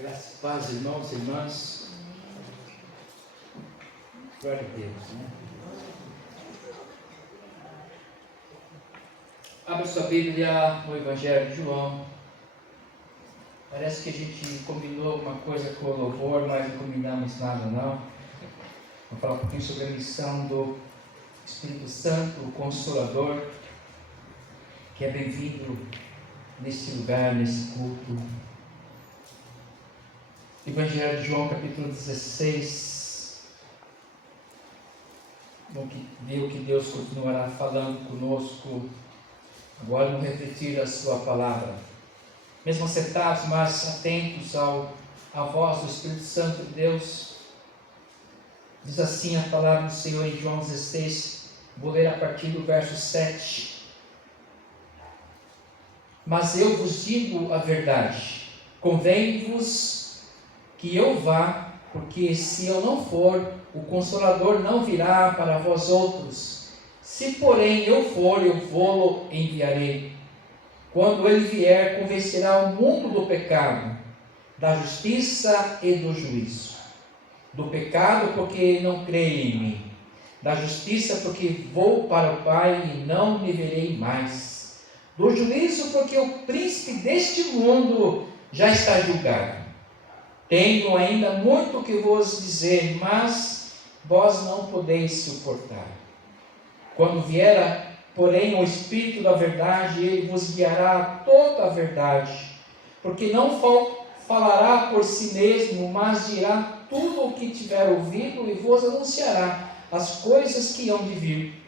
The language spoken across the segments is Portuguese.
Graças a paz, irmãos e irmãs. Glória a Deus, né? Abra sua Bíblia no Evangelho de João. Parece que a gente combinou alguma coisa com o louvor, mas não combinamos nada, não. Vou falar um pouquinho sobre a missão do Espírito Santo, o Consolador, que é bem-vindo nesse lugar, nesse culto. Evangelho de João, capítulo 16. Bom, que ver o que Deus continuará falando conosco agora no refletir a sua palavra. Mesmo sentados, mas atentos à voz do Espírito Santo de Deus, diz assim a palavra do Senhor em João 16, vou ler a partir do verso 7. Mas eu vos digo a verdade, convém-vos que eu vá, porque se eu não for, o Consolador não virá para vós outros. Se porém eu for, eu vou-lo enviarei. Quando ele vier, convencerá o mundo do pecado, da justiça e do juízo. Do pecado, porque não creem em mim. Da justiça, porque vou para o Pai e não me verei mais. Do juízo, porque o príncipe deste mundo já está julgado. Tenho ainda muito que vos dizer, mas vós não podeis suportar. Quando vier, porém, o Espírito da verdade, ele vos guiará a toda a verdade, porque não falará por si mesmo, mas dirá tudo o que tiver ouvido e vos anunciará as coisas que hão de vir.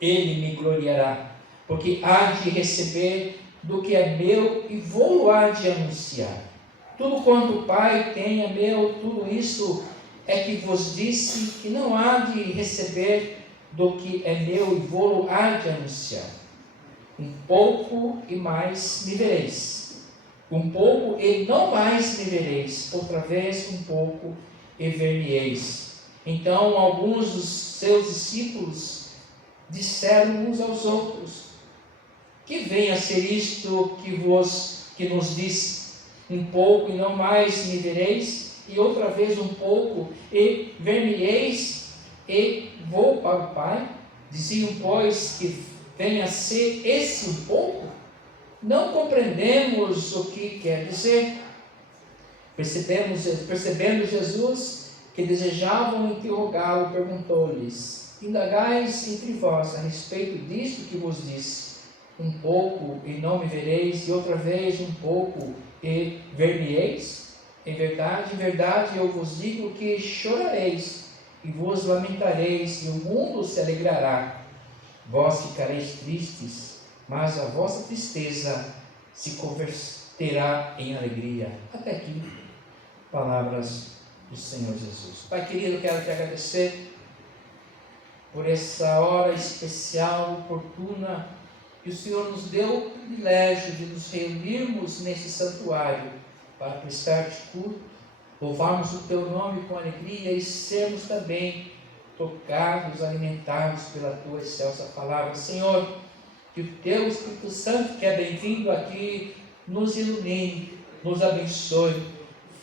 Ele me gloriará, porque há de receber do que é meu e vou há de anunciar. Tudo quanto o Pai tem é meu, tudo isso é que vos disse, que não há de receber do que é meu e vou há de anunciar. Um pouco e mais me vereis. Um pouco e não mais me vereis. Outra vez um pouco e ver-me-eis. Então alguns dos seus discípulos disseram uns aos outros: que venha a ser isto que nos disse? Um pouco e não mais me vereis, e outra vez um pouco e ver-me-eis, e vou para o Pai. Diziam, pois, que venha a ser esse um pouco? Não compreendemos o que quer dizer. Percebendo Jesus que desejavam interrogá-lo, perguntou-lhes: indagais entre vós a respeito disto que vos disse, um pouco e não me vereis, e outra vez um pouco e ver-me-eis? Em verdade, eu vos digo que chorareis e vos lamentareis, e o mundo se alegrará. Vós ficareis tristes, mas a vossa tristeza se converterá em alegria. Até aqui, palavras do Senhor Jesus. Pai querido, quero te agradecer por essa hora especial, oportuna, que o Senhor nos deu o privilégio de nos reunirmos nesse santuário para prestar-te culto, louvarmos o teu nome com alegria e sermos também tocados, alimentados pela tua excelsa palavra. Senhor, que o teu Espírito Santo, que é bem-vindo aqui, nos ilumine, nos abençoe,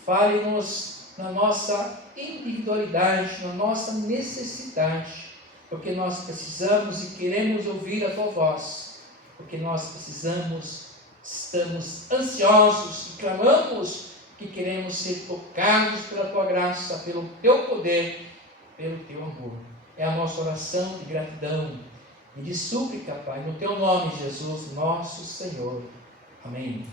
fale-nos na nossa individualidade, na nossa necessidade, porque nós precisamos e queremos ouvir a tua voz. Porque nós estamos ansiosos e clamamos que queremos ser tocados pela tua graça, pelo teu poder, pelo teu amor. É a nossa oração de gratidão e de súplica, Pai, no teu nome, Jesus, nosso Senhor. Amém.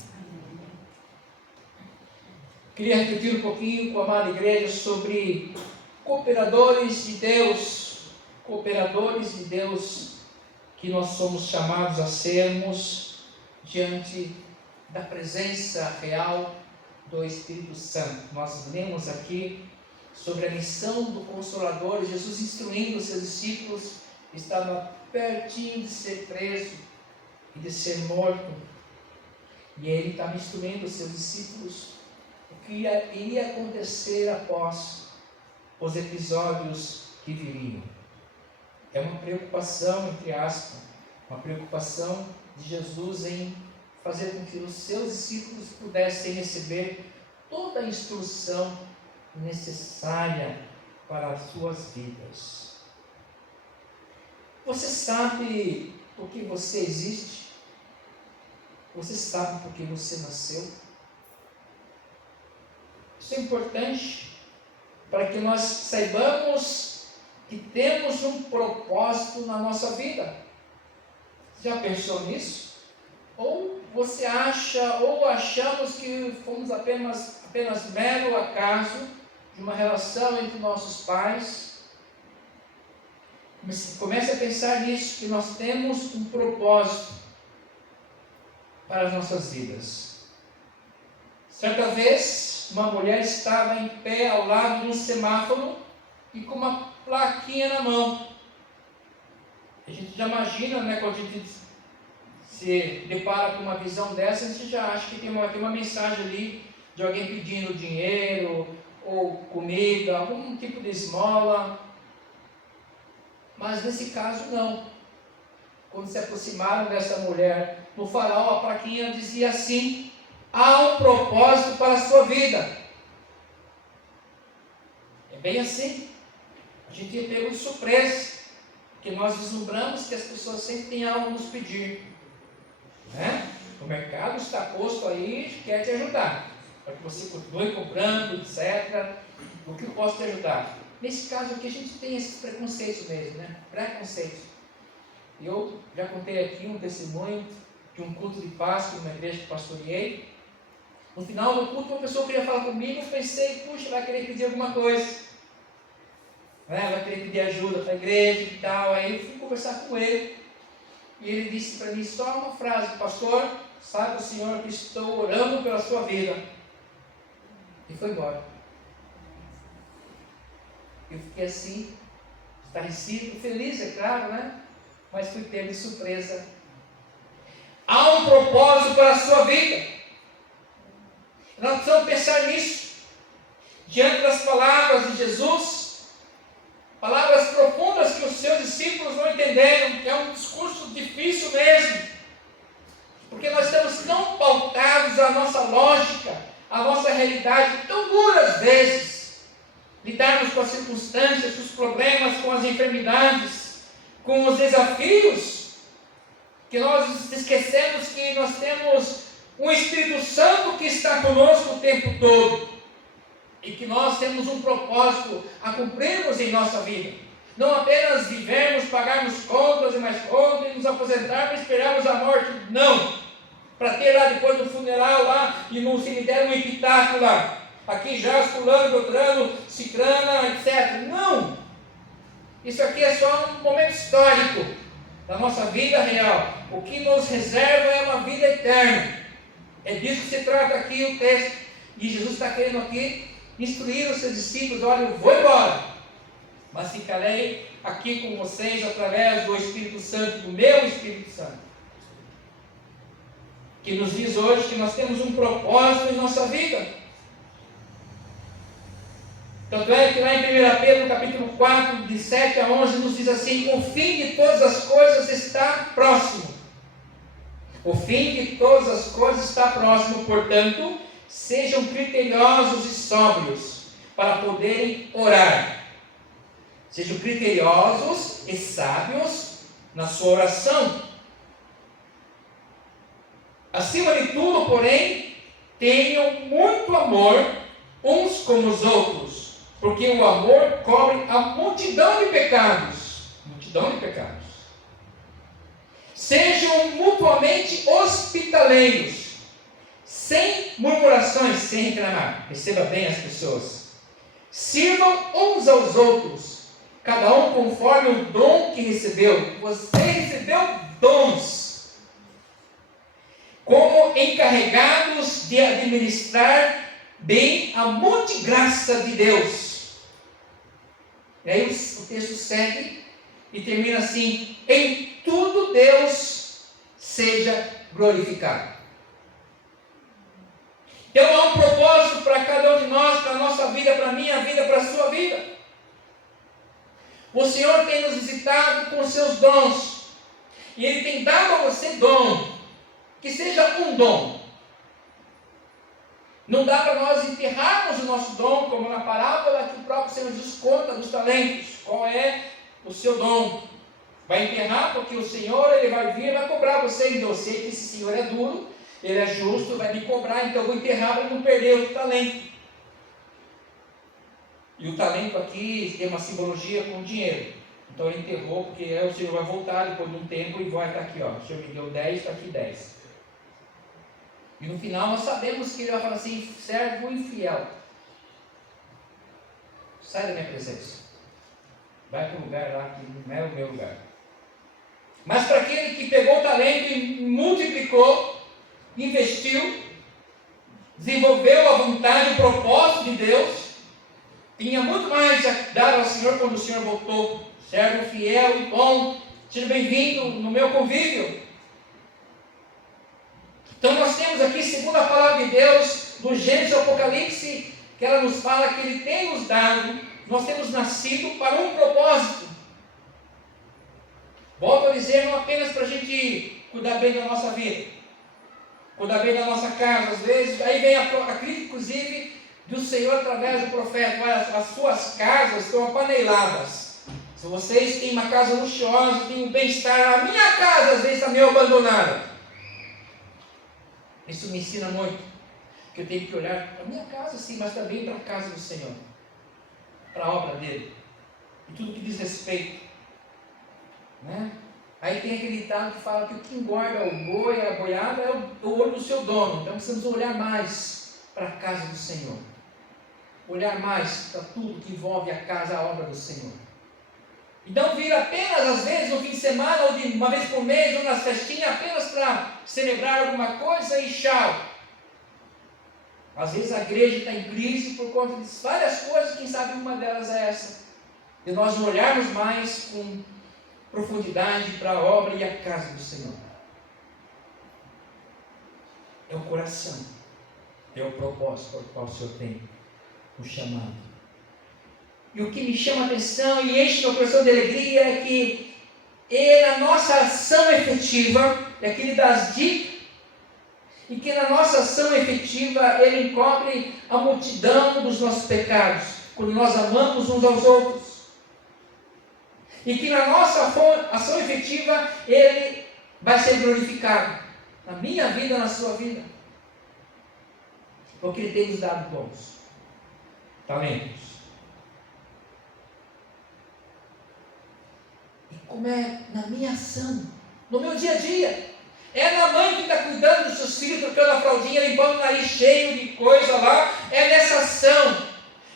Queria refletir um pouquinho com a amada igreja sobre cooperadores de Deus, que nós somos chamados a sermos diante da presença real do Espírito Santo. Nós lemos aqui sobre a missão do Consolador, Jesus instruindo os seus discípulos, estava pertinho de ser preso e de ser morto, e ele estava instruindo os seus discípulos o que iria acontecer após os episódios que viriam. É uma preocupação, entre aspas, uma preocupação de Jesus em fazer com que os seus discípulos pudessem receber toda a instrução necessária para as suas vidas. Você sabe por que você existe? Você sabe por que você nasceu? Isso é importante para que nós saibamos que temos um propósito na nossa vida. Já pensou nisso? Ou você acha, ou achamos que fomos apenas mero acaso de uma relação entre nossos pais? Comece a pensar nisso, que nós temos um propósito para as nossas vidas. Certa vez, uma mulher estava em pé ao lado de um semáforo e com uma plaquinha na mão. A gente já imagina, né, quando a gente se depara com uma visão dessa, a gente já acha que tem uma mensagem ali de alguém pedindo dinheiro ou comida, algum tipo de esmola. Mas nesse caso não. Quando se aproximaram dessa mulher, no farol a plaquinha dizia assim: há um propósito para a sua vida. É bem assim. A gente é pego de surpresa, porque nós vislumbramos que as pessoas sempre têm algo a nos pedir, né? O mercado está posto aí, quer te ajudar, para que você continue comprando, etc. O que eu posso te ajudar? Nesse caso aqui a gente tem esses preconceitos mesmo, né? Preconceitos. Eu já contei aqui um testemunho de um culto de Páscoa, numa igreja que pastoreei. No final do culto, uma pessoa queria falar comigo, eu pensei, puxa, vai querer pedir alguma coisa, né? Vai querer pedir ajuda para a igreja e tal. Aí eu fui conversar com ele, e ele disse para mim só uma frase: pastor, sabe o senhor que estou orando pela sua vida. E foi embora. Eu fiquei assim, estarrecido, feliz, é claro, né? Mas fui pego de surpresa. Há um propósito para a sua vida. Nós precisamos pensar nisso. Diante das palavras de Jesus, palavras profundas que os seus discípulos não entenderam, que é um discurso difícil mesmo, porque nós estamos tão pautados à nossa lógica, à nossa realidade, tão dura às vezes, lidarmos com as circunstâncias, com os problemas, com as enfermidades, com os desafios, que nós esquecemos que nós temos um Espírito Santo que está conosco o tempo todo, e que nós temos um propósito a cumprirmos em nossa vida. Não apenas vivermos, pagarmos contas e mais contas, e nos aposentarmos e esperarmos a morte. Não! Para ter lá depois do funeral lá e no cemitério um epitáfio lá. Aqui já fulano, beltrano, cicrana, etc. Não! Isso aqui é só um momento histórico da nossa vida real. O que nos reserva é uma vida eterna. É disso que se trata aqui o texto. E Jesus está querendo aqui instruir os seus discípulos: olha, eu vou embora, mas ficarei aqui com vocês através do Espírito Santo, do meu Espírito Santo, que nos diz hoje que nós temos um propósito em nossa vida. Tanto é que lá em 1 Pedro, capítulo 4, de 7 a 11, nos diz assim: o fim de todas as coisas está próximo. O fim de todas as coisas está próximo, portanto, sejam criteriosos e sóbrios para poderem orar. Sejam criteriosos e sábios na sua oração. Acima de tudo, porém, tenham muito amor uns com os outros, porque o amor cobre a multidão de pecados. Multidão de pecados. Sejam mutuamente hospitaleiros, sem murmurações, sem reclamar. Receba bem as pessoas. Sirvam uns aos outros, cada um conforme o dom que recebeu. Você recebeu dons, como encarregados de administrar bem a multigraça de Deus. E aí o texto segue e termina assim: em tudo Deus seja glorificado. Então há um propósito para cada um de nós, para a nossa vida, para a minha vida, para a sua vida. O Senhor tem nos visitado com seus dons, e Ele tem dado a você dom, que seja um dom. Não dá para nós enterrarmos o nosso dom, como na parábola que o próprio Senhor Jesus conta dos talentos. Qual é o seu dom? Vai enterrar porque o Senhor, Ele vai vir e vai cobrar você. Então eu sei que esse Senhor é duro, Ele é justo, vai me cobrar, então eu vou enterrar para não perder o talento. E o talento aqui tem uma simbologia com dinheiro. Então ele enterrou porque o Senhor vai voltar depois de um tempo e vai estar aqui, ó. O Senhor me deu 10, está aqui 10. E no final nós sabemos que ele vai falar assim: servo infiel, sai da minha presença, vai para o lugar lá que não é o meu lugar. Mas para aquele que pegou o talento e multiplicou, investiu, desenvolveu a vontade, o propósito de Deus, tinha muito mais a dar ao Senhor quando o Senhor voltou. Servo fiel e bom, seja bem-vindo no meu convívio. Então nós temos aqui, segundo a palavra de Deus, do Gênesis ao Apocalipse, que ela nos fala que Ele tem nos dado, nós temos nascido para um propósito. Volto a dizer, não apenas para a gente cuidar bem da nossa vida, cuidar bem da nossa casa, às vezes, aí vem a crítica, inclusive, do Senhor através do profeta: olha, as suas casas estão apaneladas. Se vocês têm uma casa luxuosa, têm um bem-estar, a minha casa às vezes está meio abandonada. Isso me ensina muito, que eu tenho que olhar para a minha casa sim, mas também para a casa do Senhor, para a obra dele, e tudo que diz respeito, né? Aí tem aquele ditado que fala que o que engorda o boi, a boiada, é o olho do seu dono. Então precisamos olhar mais para a casa do Senhor, olhar mais para tudo que envolve a casa, a obra do Senhor. Então vir apenas às vezes no fim de semana, ou de uma vez por mês, ou nas festinhas, apenas para celebrar alguma coisa e tchau. Às vezes a igreja está em crise por conta de várias coisas, quem sabe uma delas é essa, de nós não olharmos mais com profundidade para a obra e a casa do Senhor. É o coração, é o propósito para o qual o Senhor tem o chamado. E o que me chama a atenção e enche meu coração de alegria é que na nossa ação efetiva, é que Ele dá as dicas, e que na nossa ação efetiva Ele encobre a multidão dos nossos pecados, quando nós amamos uns aos outros. E que na nossa ação efetiva Ele vai ser glorificado, na minha vida, na sua vida, porque Ele tem nos dado dons, talentos. Como é na minha ação, no meu dia a dia. É na mãe que está cuidando dos seus filhos, trocando a fraldinha, limpando o nariz cheio de coisa lá. É nessa ação.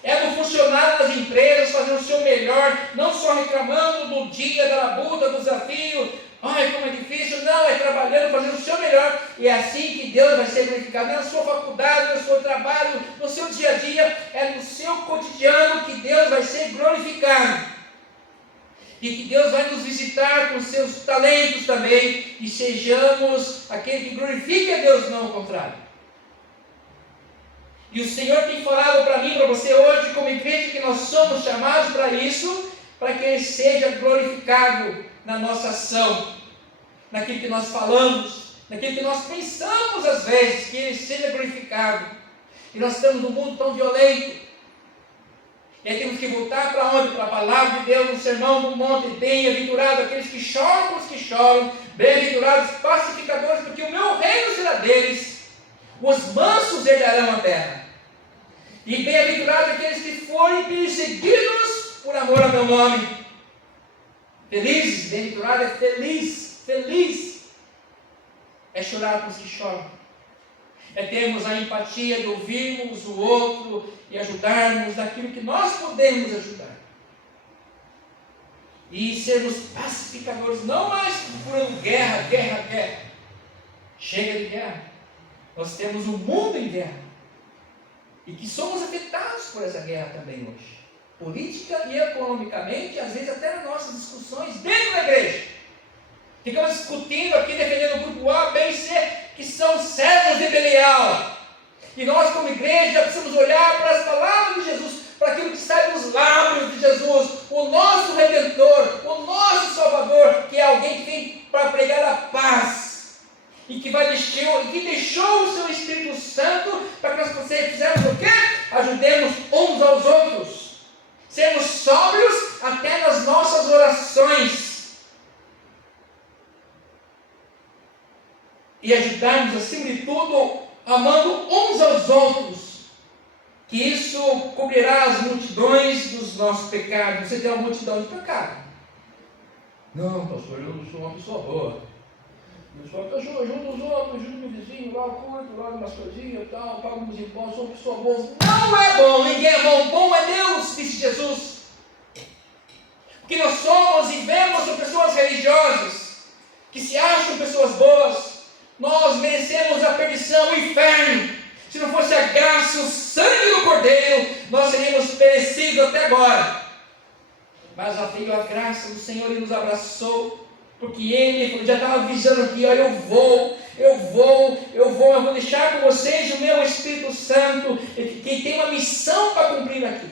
É no funcionário das empresas, fazendo o seu melhor, não só reclamando do dia, da labuta, do desafio. Ai, como é difícil. Não, é trabalhando, fazendo o seu melhor. E é assim que Deus vai ser glorificado. Na sua faculdade, no seu trabalho, no seu dia a dia. É no seu cotidiano que Deus vai ser glorificado. E que Deus vai nos visitar com seus talentos também, e sejamos aquele que glorifique a Deus, não o contrário. E o Senhor tem falado para mim, para você hoje, como igreja, que nós somos chamados para isso, para que Ele seja glorificado na nossa ação, naquilo que nós falamos, naquilo que nós pensamos às vezes, que Ele seja glorificado. E nós estamos num mundo tão violento. E aí temos que voltar para onde? Para a palavra de Deus, no sermão do monte. Bem-aventurados aqueles que choram com os que choram, bem-aventurados os pacificadores, porque o meu reino será deles, os mansos herdarão a terra. E bem-aventurados aqueles que forem perseguidos por amor ao meu nome. Felizes, bem-aventurado é feliz, feliz. É chorar com os que choram. É termos a empatia de ouvirmos o outro e ajudarmos naquilo que nós podemos ajudar. E sermos pacificadores, não mais procurando guerra, guerra, guerra. Chega de guerra. Nós temos um mundo em guerra. E que somos afetados por essa guerra também hoje. Política e economicamente, às vezes até nas nossas discussões dentro da igreja. Ficamos discutindo aqui, defendendo o grupo A, B e C, que são servos de Belial. E nós, como igreja, precisamos olhar para as palavras de Jesus, para aquilo que sai dos lábios de Jesus, o nosso Redentor, o nosso Salvador, que é alguém que vem para pregar a paz, e que deixou o seu Espírito Santo para que nós ajudemos uns aos outros, sermos sóbrios até nas nossas orações e ajudarmos, acima de tudo, amando uns aos outros, que isso cobrirá as multidões dos nossos pecados. Você tem uma multidão de pecado. Não, pastor, eu sou uma pessoa boa. Eu sou uma pessoa, ajudo os outros, ajudo meu vizinho, lá curto, lá umas coisinhas e tal, pago meus impostos, sou uma pessoa boa. Não é bom, ninguém é bom, bom é Deus, disse Jesus. Porque nós somos e vemos pessoas religiosas, que se acham pessoas boas. Nós merecemos a perdição, o inferno. Se não fosse a graça, o sangue do Cordeiro, nós seríamos perecidos até agora. Mas já veio a graça do Senhor e nos abraçou, porque Ele já estava avisando aqui, olha, eu vou deixar com vocês o meu Espírito Santo, que tem uma missão para cumprir aqui.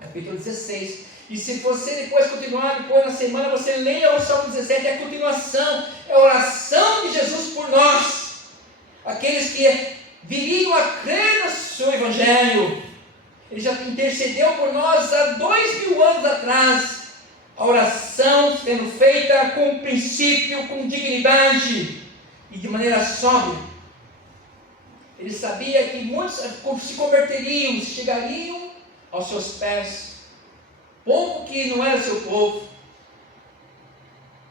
Capítulo 16. E se você depois continuar, depois na semana, você leia o Salmo 17, é a continuação, é a oração de Jesus por nós, aqueles que viriam a crer no seu Evangelho. Ele já intercedeu por nós há 2000 anos atrás, a oração sendo feita com princípio, com dignidade e de maneira sóbria. Ele sabia que muitos se converteriam, chegariam aos seus pés, povo que não era seu povo,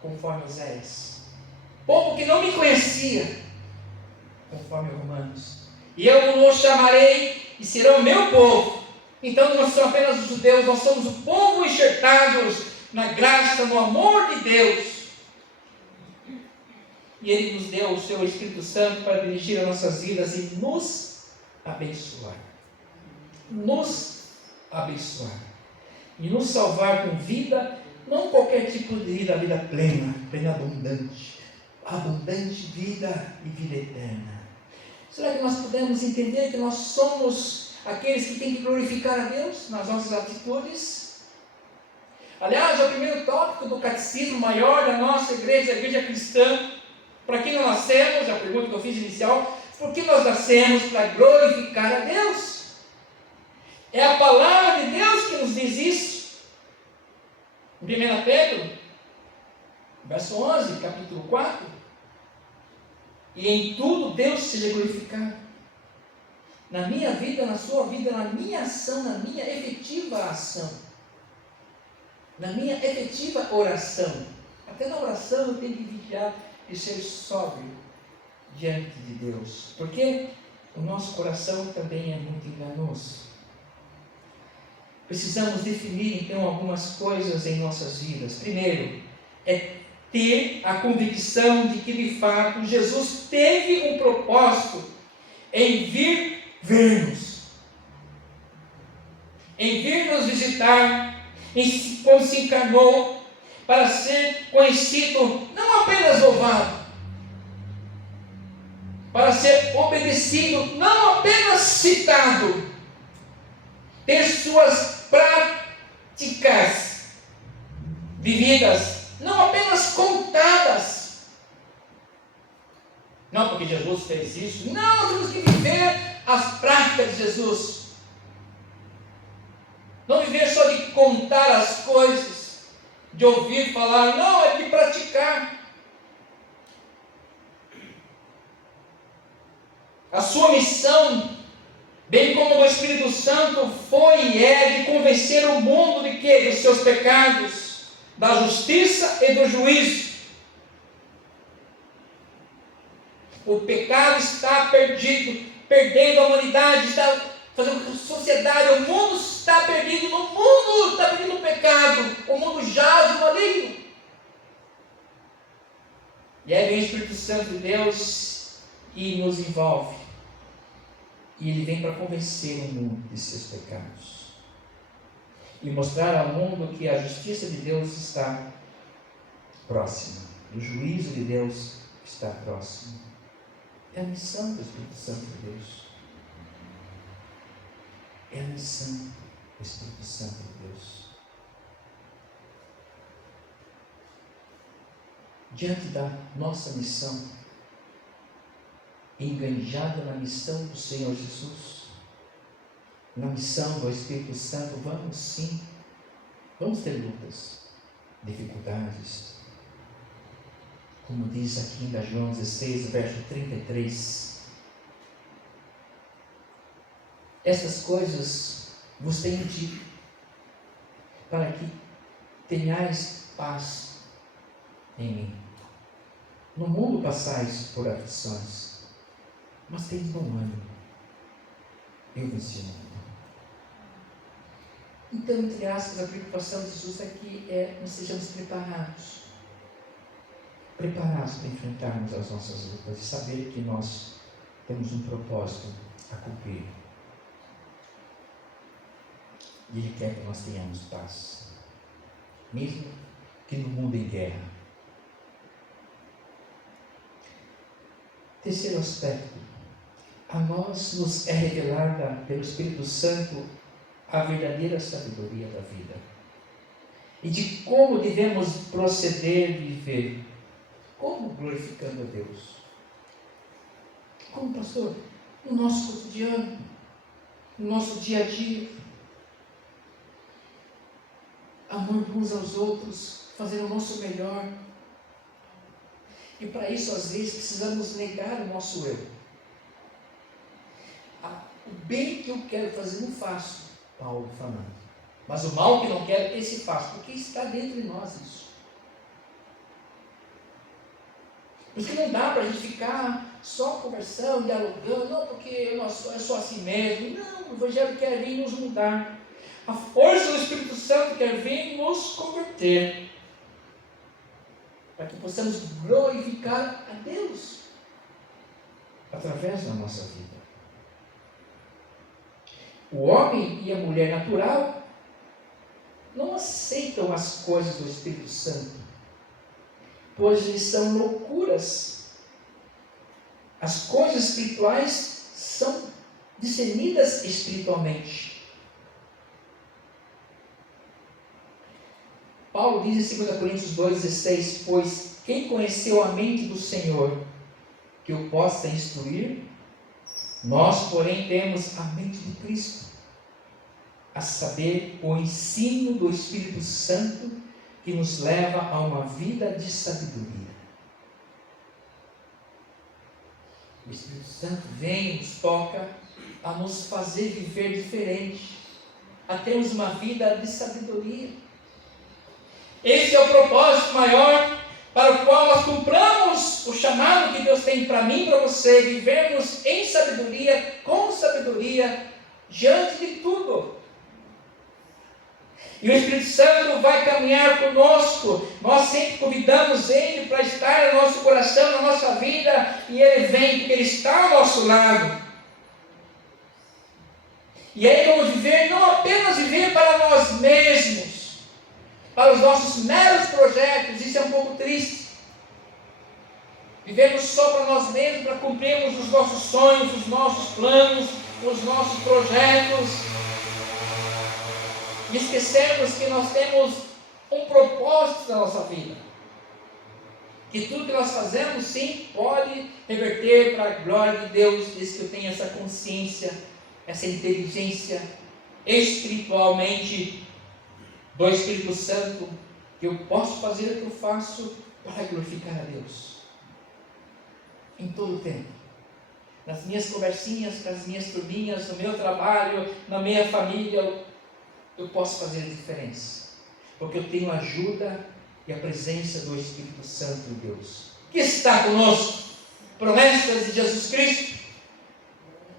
conforme Oséias, povo que não me conhecia, conforme Romanos, e eu os chamarei e serão meu povo. Então não são apenas os judeus, nós somos o povo enxertados na graça, no amor de Deus, e Ele nos deu o seu Espírito Santo para dirigir as nossas vidas e nos abençoar, e nos salvar com vida, não qualquer tipo de vida, a vida plena, abundante vida e vida eterna. Será que nós podemos entender que nós somos aqueles que têm que glorificar a Deus nas nossas atitudes? Aliás, é o primeiro tópico do catecismo maior da nossa igreja, a igreja cristã. Para que nós nascemos, a pergunta que eu fiz inicial, por que nós nascemos? Para glorificar a Deus. É a palavra de Deus que nos diz isso. Em 1 Pedro, verso 11, capítulo 4. E em tudo Deus seja glorificado. Na minha vida, na sua vida, na minha ação, na minha efetiva ação. Na minha efetiva oração. Até na oração eu tenho que vigiar e ser sóbrio diante de Deus. Porque o nosso coração também é muito enganoso. Precisamos definir então algumas coisas em nossas vidas. Primeiro, é ter a convicção de que de fato Jesus teve um propósito em vir ver-nos, em vir nos visitar, quando se encarnou, para ser conhecido, não apenas louvado, para ser obedecido, não apenas citado, ter suas práticas vividas, não apenas contadas. Não porque Jesus fez isso, não, temos que viver as práticas de Jesus. Não viver só de contar as coisas, de ouvir falar, não, é de praticar. A sua missão, bem como o Espírito Santo foi e é de convencer o mundo de quê? Dos seus pecados, da justiça e do juízo. O pecado está perdido, perdendo a humanidade, está fazendo a sociedade, o mundo está perdido, no mundo está perdido o pecado, o mundo jaz no maligno. E aí vem o Espírito Santo de Deus e nos envolve. E ele vem para convencer o mundo de seus pecados. E mostrar ao mundo que a justiça de Deus está próxima. O juízo de Deus está próximo. É a missão do Espírito Santo de Deus. É a missão do Espírito Santo de Deus. Diante da nossa missão, enganjada na missão do Senhor Jesus, na missão do Espírito Santo, vamos sim, vamos ter lutas, dificuldades. Como diz aqui em João 16, verso 33. Estas coisas vos tenho dito, para que tenhais paz em mim. No mundo passais por aflições, mas tendes bom ânimo. Eu venci o mundo. Então, entre aspas, a preocupação de Jesus é que nós sejamos preparados para enfrentarmos as nossas lutas e saber que nós temos um propósito a cumprir. E Ele quer que nós tenhamos paz, mesmo que no mundo em guerra. Terceiro aspecto, a nós nos é revelada pelo Espírito Santo a verdadeira sabedoria da vida e de como devemos proceder e viver. Como glorificando a Deus? Como, pastor? No nosso cotidiano, no nosso dia a dia. Amor uns aos outros, fazer o nosso melhor. E para isso, às vezes, precisamos negar o nosso eu. O bem que eu quero fazer, não faço, Paulo falando. Mas o mal que não quero, esse faço, porque está dentro de nós isso. Por isso que não dá para a gente ficar só conversando, dialogando, não, porque eu sou assim mesmo. Não, o Evangelho quer vir nos mudar. A força do Espírito Santo quer vir nos converter, para que possamos glorificar a Deus através da nossa vida. O homem e a mulher natural não aceitam as coisas do Espírito Santo, pois eles são loucuras. As coisas espirituais são discernidas espiritualmente. Paulo diz em 2 Coríntios 2,16: pois quem conheceu a mente do Senhor, que o possa instruir? Nós, porém, temos a mente de Cristo, a saber, o ensino do Espírito Santo, que nos leva a uma vida de sabedoria. O Espírito Santo vem e nos toca a nos fazer viver diferente, a termos uma vida de sabedoria. Esse é o propósito maior para o qual nós cumpramos o chamado que Deus tem para mim e para você, vivermos em sabedoria, com sabedoria, diante de tudo. E o Espírito Santo vai caminhar conosco. Nós sempre convidamos Ele para estar no nosso coração, na nossa vida, e Ele vem porque Ele está ao nosso lado. E aí vamos viver, não apenas viver para nós mesmos, para os nossos meros projetos. Isso é um pouco triste. Vivemos só para nós mesmos, para cumprirmos os nossos sonhos, os nossos planos, os nossos projetos. E esquecemos que nós temos um propósito na nossa vida. Que tudo que nós fazemos, sim, pode reverter para a glória de Deus, desde que eu tenha essa consciência, essa inteligência espiritualmente do Espírito Santo, que eu posso fazer o que eu faço para glorificar a Deus. Em todo o tempo. Nas minhas conversinhas, com as minhas turminhas, no meu trabalho, na minha família, eu posso fazer a diferença, porque eu tenho a ajuda e a presença do Espírito Santo de Deus, que está conosco. Promessas de Jesus Cristo: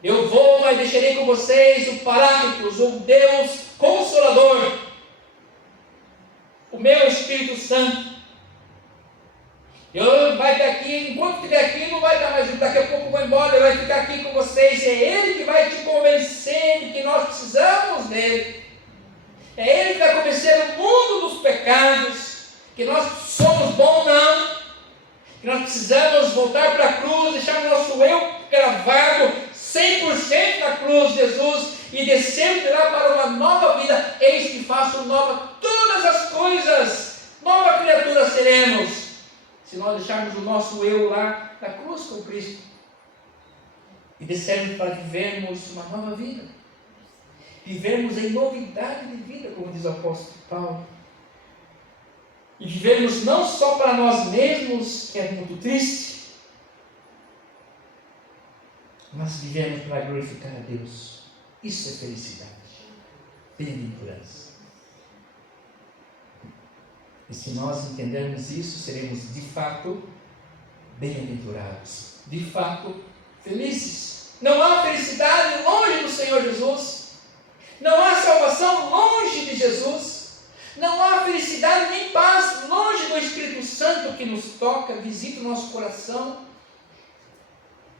eu vou, mas deixarei com vocês o Paráclitos, o Deus Consolador, o meu Espírito Santo. Eu vai estar aqui, enquanto estiver aqui, não vai estar mais junto. Daqui a pouco eu vou embora, ele vai ficar aqui com vocês. É Ele que vai te convencer de que nós precisamos dele. É Ele que vai convencer o mundo dos pecados, que nós somos bons, não, que nós precisamos voltar para a cruz, deixar o nosso eu gravado 100% na cruz de Jesus e descermos de lá para uma nova vida. Eis que faço nova todas as coisas, nova criatura seremos, se nós deixarmos o nosso eu lá na cruz com Cristo e descermos para vivermos uma nova vida. Vivemos em novidade de vida, como diz o apóstolo Paulo. E vivemos não só para nós mesmos, que é muito triste, mas vivemos para glorificar a Deus. Isso é felicidade, bem-aventurança. E se nós entendermos isso, seremos de fato bem-aventurados, de fato felizes. Não há felicidade longe do Senhor Jesus, não há salvação longe de Jesus, não há felicidade nem paz longe do Espírito Santo que nos toca, visita o nosso coração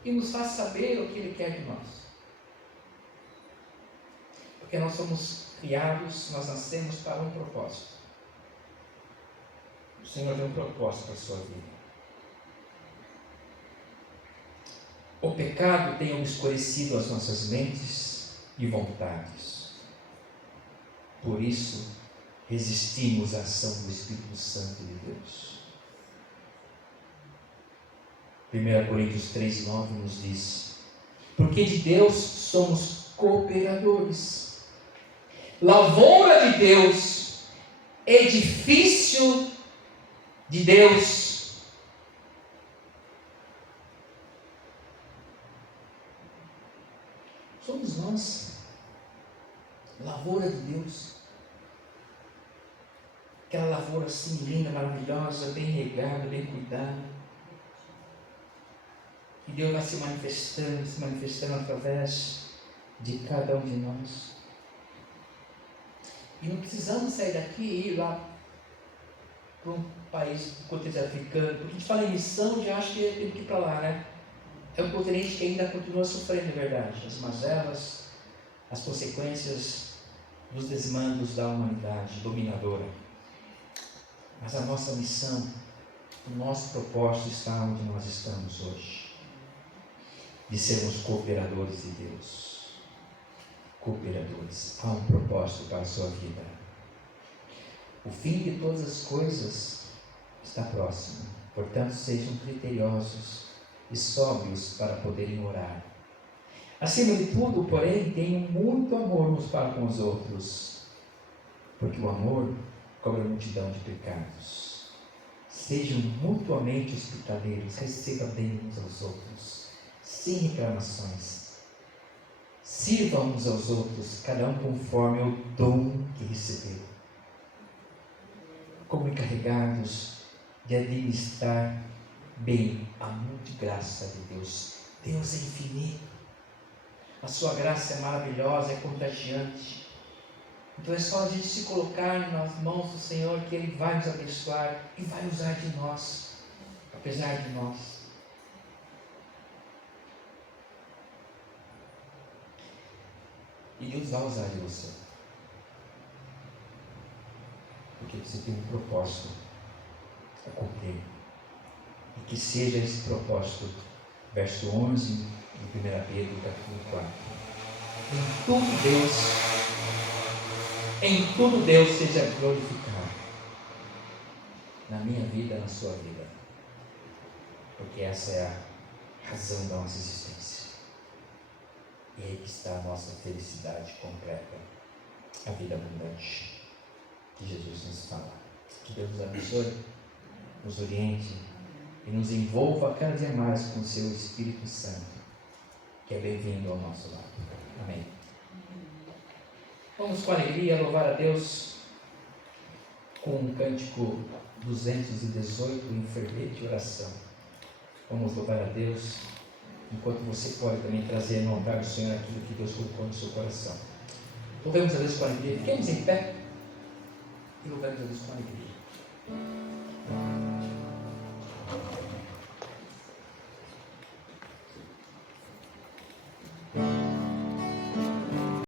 e nos faz saber o que Ele quer de nós. Porque nós somos criados, nós nascemos para um propósito. O Senhor tem um propósito para a sua vida. O pecado tem obscurecido as nossas mentes e vontades. Por isso, resistimos à ação do Espírito Santo de Deus. 1 Coríntios 3,9 nos diz: porque de Deus somos cooperadores, lavoura de Deus, edifício de Deus. Somos nós, lavoura de Deus. Aquela lavoura assim linda, maravilhosa, bem regada, bem cuidada. E Deus vai se manifestando através de cada um de nós. E não precisamos sair daqui e ir lá para um país do continente africano, porque a gente fala em missão, já acha que tem que ir para lá, né? É um continente que ainda continua sofrendo, é verdade, as mazelas, as consequências dos desmandos da humanidade dominadora. Mas a nossa missão, o nosso propósito está onde nós estamos hoje, de sermos cooperadores de Deus. Cooperadores. Há um propósito para a sua vida. O fim de todas as coisas está próximo. Portanto, sejam criteriosos e sóbrios para poderem orar. Acima de tudo, porém, tenham muito amor uns para com os outros, porque o amor cobre a multidão de pecados. Sejam mutuamente hospitaleiros, recebam bem uns aos outros, sem reclamações. Sirvam uns aos outros, cada um conforme o dom que recebeu, como encarregados de administrar bem a multigraça de Deus. Deus é infinito, a sua graça é maravilhosa, é contagiante. Então é só a gente se colocar nas mãos do Senhor, que Ele vai nos abençoar e vai usar de nós, apesar de nós. E Deus vai usar de você, porque você tem um propósito a cumprir. E que seja esse propósito, verso 11 de 1 Pedro, capítulo 4. Em tudo Deus seja glorificado, na minha vida, na sua vida, porque essa é a razão da nossa existência. E aí que está a nossa felicidade completa, a vida abundante que Jesus nos fala. Que Deus nos abençoe, nos oriente e nos envolva cada dia mais com o seu Espírito Santo, que é bem-vindo ao nosso lado. Amém. Vamos com alegria louvar a Deus com o cântico 218, em fervente de oração. Vamos louvar a Deus, enquanto você pode também trazer no altar do Senhor aquilo que Deus colocou no seu coração. Louvemos a Deus com alegria. Fiquemos em pé e louvemos a Deus com alegria.